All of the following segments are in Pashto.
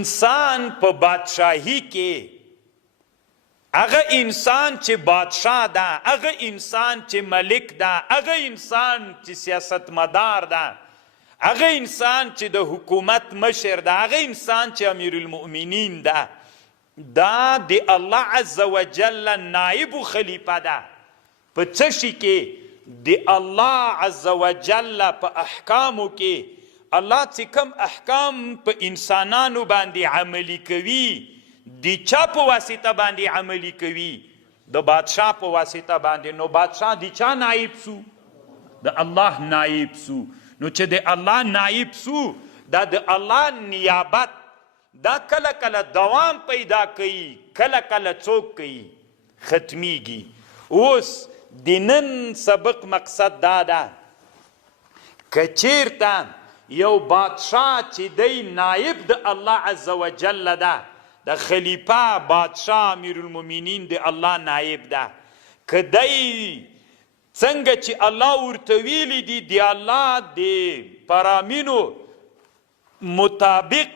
انسان په بادشاهی کې هغه انسان چې بادشاه ده، هغه انسان چې ملک ده، هغه انسان چې سیاستمدار ده، هغه انسان چې د حکومت مشر ده، هغه انسان چې امیر المؤمنین ده، دا د الله عز وجل نائب خلیفه ده. په څه شي کې؟ د الله عز وجل په احکامو کې الله چې کوم احکام په انسانانو باندې عملی کوي، د چا په واسطه باندې عملی کوي؟ د بادشاه په واسطه باندې. نو بادشاه د چا نائب سو؟ د الله نائب سو. نو چې د الله نائب سو، دا د الله نیابت دا کله کله دوام پیدا کوي، کله کله څوک کوي ختمیږي. اوس د نن سبق مقصد دا ده که چیرته یو بادشاه چې دی نائب د الله عز وجل ده، د خلیفه بادشاه امیر المؤمنین د الله نائب ده، که دی څنګه چې الله ورته ویلي دي د الله د فرامینو مطابق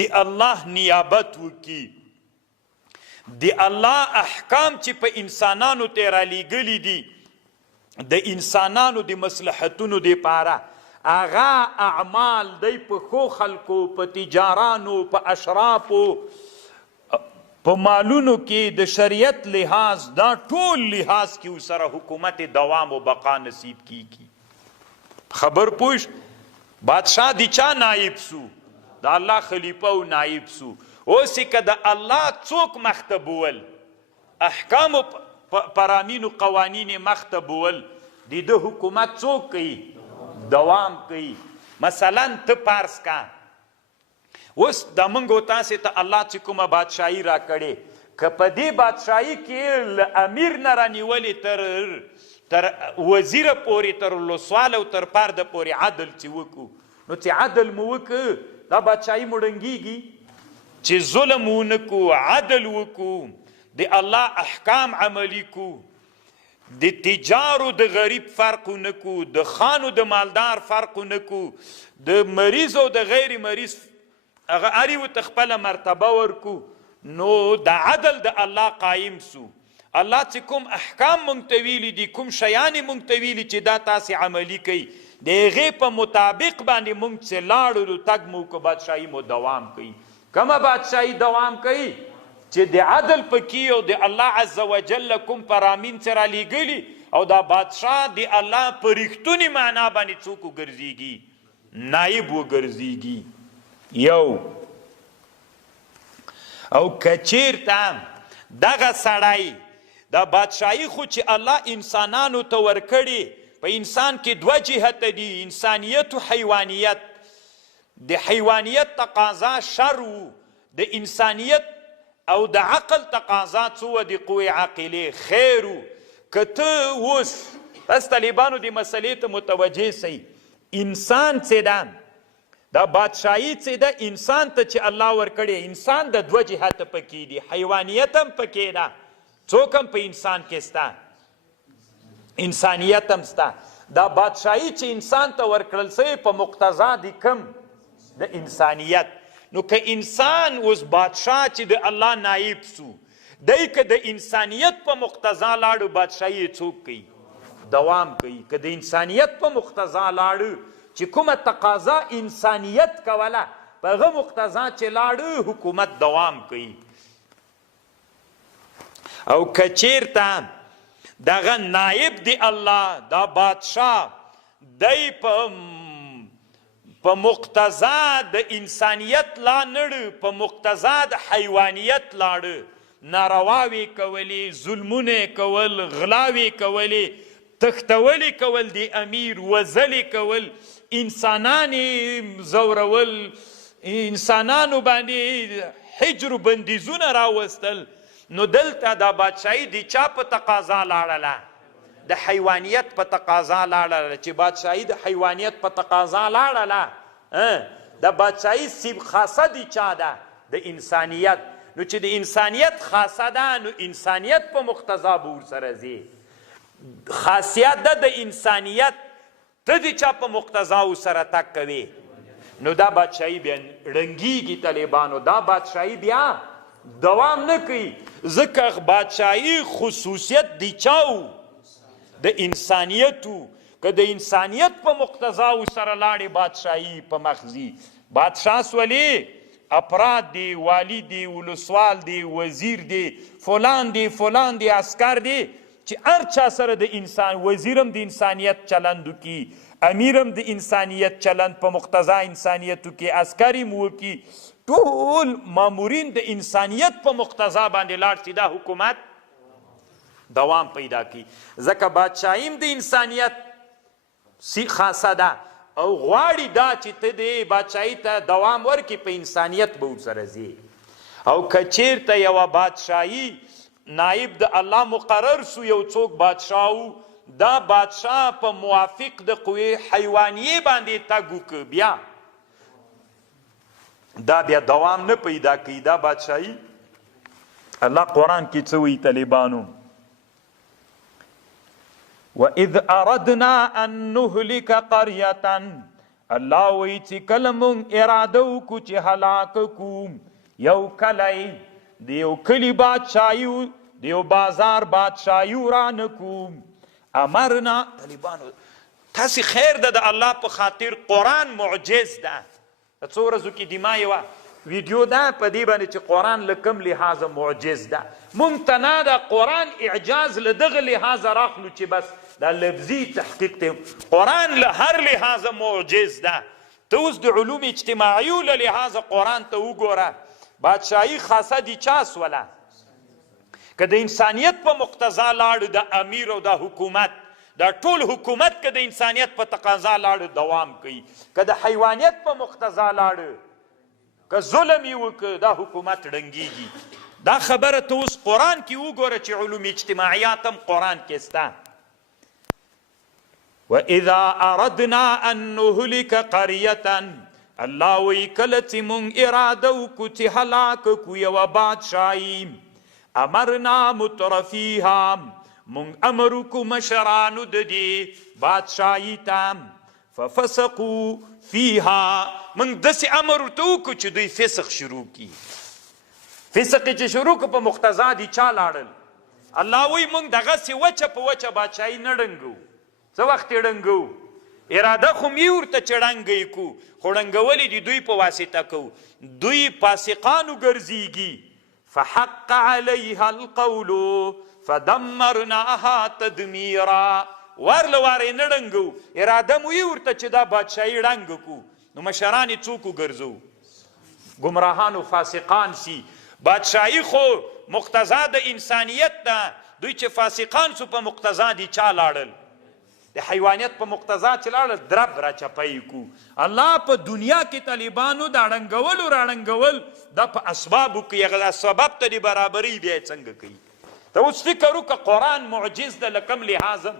د الله نیابت وکړي، د الله احکام چې په انسانانو ته رالیږلي دي د انسانانو د مصلحتونو دپاره، هغه اعمال دی په ښو خلکو، په تجارانو، په اشرافو، په مالونو کې د شریعت لحاظ، دا ټول لحاظ کې ورسره حکومت دوام و بقا نصیب کیږي. خبر پوش بادشاه د چا نائب سو؟ د الله خلیفه او نائب سو. اوس که د الله څوک مخته بول، احکام پرامین و قوانین مخته بول، د حکومت څوک کوي؟ دوام کوي. مثلا ته پارس کا، اوس د موږ تاسې ته الله چې کومه بادشاهي را کړې، که په دې بادشاهي کې له امیر نه رانیولې تر وزیره پورې، تر ولسوال او تر پرده پورې عدل چې وکړو، نو چې عدل مو وکړو دا بادشاهي مو ړنګېږي؟ چې ظلم ونه کړو، عدل وکړو، د الله احکام عملي کړو، د تجارو د غریب فرق نکو، د خانو د مالدار فرق نکو، د مریض او د غیر مریض هغه هر یو ته خپله مرتبه ورکو، نو د عدل د الله قایم سو. الله چې کوم احکام مونږ ته ویلي دي، کوم شیانې مونږ ته ویلي چې دا تاسې عملي کوي، د هغې په مطابق باندې مونږ چې لاړو تګ مو که بادشاهي مو دوام کوي. کومه بادشاهي دوام کوي؟ چې د عدل پکې او د الله عز وجل کوم فرامین چې رالیږلي، او دا بادشاه د الله په رښتونې معنا باندې څوک وګرځېږي؟ نائب وګرځېږي. یو او که چیرته دغه سړی دا بادشاهي خو چې الله انسانانو ته ورکړي، په انسان کې دوه جهته دي، انسانیت و حیوانیت. د حیوانیت تقاضا شر و، د انسانیت او د عقل تقاضا څه د قوې عاقلې خیر و. که ته اوس بس طالبانو د مسلې ته متوجه سئ، انسان څه ده؟ دا بادشاهي څه ده؟ انسان ته چې الله ورکړی، انسان د دوه جهته پکې دي، حیوانیت هم پکې ده، څوک هم په انسان کې سته، انسانیت هم سته. دا بادشاهي چې انسان ته ورکړل سوی په مقتضا د کم؟ د انسانیت. نو که انسان اوس بادشاه چې د الله نائب سو، دی که د انسانیت په مقتضا لاړو بادشاهي څوک کوي؟ دوام کوي. که د انسانیت په مقتضا لاړو چې کومه تقاضا انسانیت کوله، په هغه مقتضا چې لاړو حکومت دوام کوي. او که چیرته دغه نائب دی الله، دا بادشاه دی په مقتضا د انسانیت لا نړ، په مقتضا د حیوانیت لاړ، نارواوې کولې، ظلمونه کول، غلاوې کولې، تښتولې کول د امیر، وژلې کول، انسانانې زورول، انسانانو باندې حجر و بندیزونه راوستل. نو دلته دا بادشاهي د چا په تقاضا لاړله؟ د حیوانیت په تقاضا لاړله. چې بادشاهي د حیوانیت په تقاضا لاړله، د بادشاهي سیب خاصه د چا ده؟ د انسانیت. نو چې د انسانیت خاصه ده، نو انسانیت په مقتضا به ورسره ځي. خاصیت ده د انسانیت، ته د چا په مقتضا ورسره تګ کوې؟ نو دا بادشاهي بیا ړنګېږي طالبانو، دا بادشاهي بیا دوام نه کوي. ځکه بادشاهي خصوصیت د چاو؟ د انسانیت و. که د انسانیت په مقتضاو سره لاړې بادشاهي په مخزي، بادشاه سولې افراد دی، والی دی، ولسوال دی، وزیر دی، فلان دی فلان دی، عسکر دی، چې هر چا سره د انسان وزیرم د انسانیت چلند وکي، امیرم د انسانیت چلند په مقتضا انسانیت وکي، عسکري مو وکي، ټول مامورین د انسانیت په مقتضا باندې لاړ شي، دا حکومت دوام پیدا کی. ځکه بادشاهیم د انسانیت خاصه ده او غواړي دا چې ته د بادشاهي ته دوام ورکړي، په انسانیت به ورسره ځي. او که چیرته یوه بادشاهي نایب د الله مقرر سو، یو څوک بادشاه و، دا بادشاه په موافق د قوې حیوانیې باندې تګ وکړه، بیا دا بیا دوام نه پیدا کوي. دا بادشاهي الله قرآن کې څه وایي طالبانو؟ وَإِذْ أَرَدْنَا أَن نُهْلِكَ قَرْيَةً، الله وایي چې کله مونږ اراده وکړو چې هلاک کړو یو کلی، د یو کلي بادشاهي د یو بازار بادشاهي ورانه کړو، امرنا طالبانو تاسې خیر ده د الله په خاطر قرآن معجز ده. څو ورځو کې دما یوه ویډیو ده په دې باندې چې قرآن له کوم لحاظه معجز ده. مونږ ته نه د قرآن اعجاز له دغه لحاظه راخلو چې بس دا لفظي تحقیق دی، قرآن له هر لحاظه معجز ده. ته اوس د علوم اجتماعیو له لحاظه قرآن ته وګوره، بادشاهي خاصه دي چا سوله؟ که د انسانیت په مقتضا لاړ د امیر او د حکومت، دا ټول حکومت که د انسانیت په تقاضا لاړ دوام کوي. که د حیوانیت په مقتضا لاړ، که ظلم یې وکړه، دا حکومت ړنګېږي. دا خبره ته اوس قرآن کې وګوره چې علوم اجتماعیات هم قرآن کې سته. وَإِذَا أَرَدْنَا أَن نُهْلِكَ قَرْيَةً، الله وایي کله چې مونږ اراده وکړو چې هلاک کړو یوه بادشاهي، امرنا مترفیها، مونږ امر وکړو مشرانو د دې بادشاهي ته، ففسقوا فیها، مونږ داسې امر ورته وکړو چې دوی فسق شروع کړي. فسق چې شروع کړو په مقتضا دي چا لاړل؟ الله وایي مونږ دغسې وچه په وچه بادشاهي نه ړنګو. څه وخت یې ړنګو؟ اراده خو مې ورته چې ړنګ یې کړو، خو ړنګولې دي دوی په واسطه کوو. دوی فاسقانو ګرځېږي. فحق علیها القول فدمرناها تدمیرا، ورله واره یې نه ړنګو، اراده مو یې ورته چې دا بادشاهي ړنګ کړو، نو مشران یې څوک وګرځو؟ ګمراهان و فاسقان سي. بادشاهي خو مقتضا د انسانیت ده، دوی چې فاسقان سو په مقتضا دي چا لاړل؟ د حیوانیت په مقتضا چې لاړل درب را چپی کو. الله په دنیا کې طالبانو دا ړنګول او راړنګول دا په اسبابو کې، هغه سبب ته د برابرۍ بیا یې څنګه کوي؟ ته اوس فکر وکړه قرآن معجز ده له کوم لحاظه؟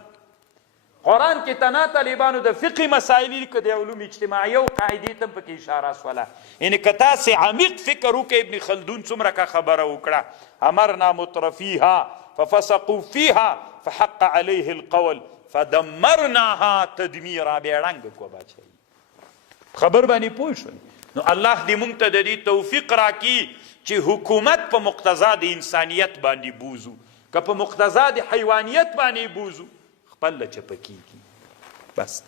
قرآن کې تنا طالبانو د فقهي مسایل که د علوم اجتماعیه او قاعدې ته پکې اشاره سوله. یعنې که تاسې عمیق فکر وکړئ، ابن خلدون څومره که خبره وکړه، امرنا مترفیها ففسقوا فیها فحق علیه القول فدمرناها تدمیرا، بیا ړنګ کړو بادشاهي. خبر باندې پوه شئ؟ نو الله دې موږ ته د دې توفیق راکړي چې حکومت په مقتضا د انسانیت باندې بوزو، که په مقتضا د حیوانیت باندې بوزو خپل چپه کیږي. بس